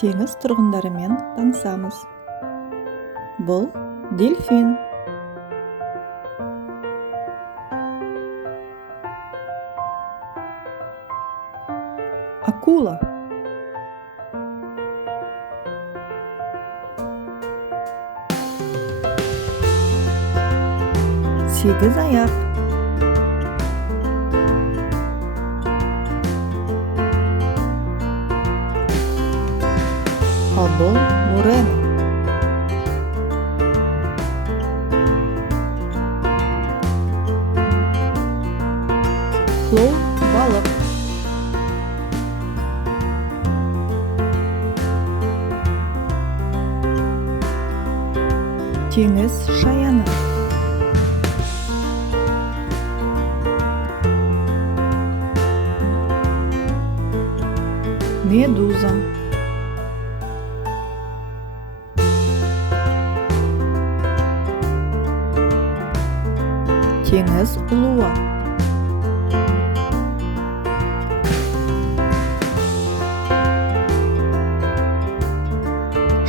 теңіз тұрғындарымен танысамыз. Бұл дельфин. Акула. Сегіз аяқ. Ал бұл мурена. Клоун балық. Теңіз шаяны. Медуза. Теңіз ұлуы.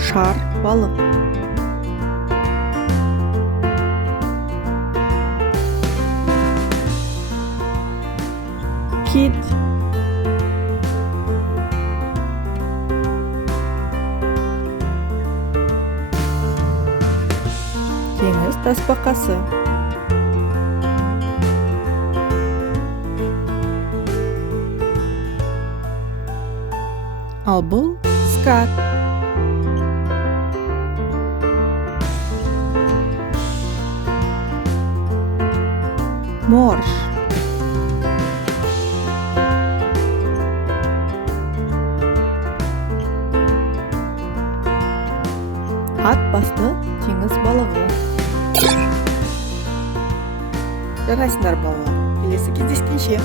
Шар балық. Кит. Теңіз тасбақасы. Ал бұл скат. Морж. Ат басты теңіз балығы. Жарайсыңдар балалар, келесі кездескенше.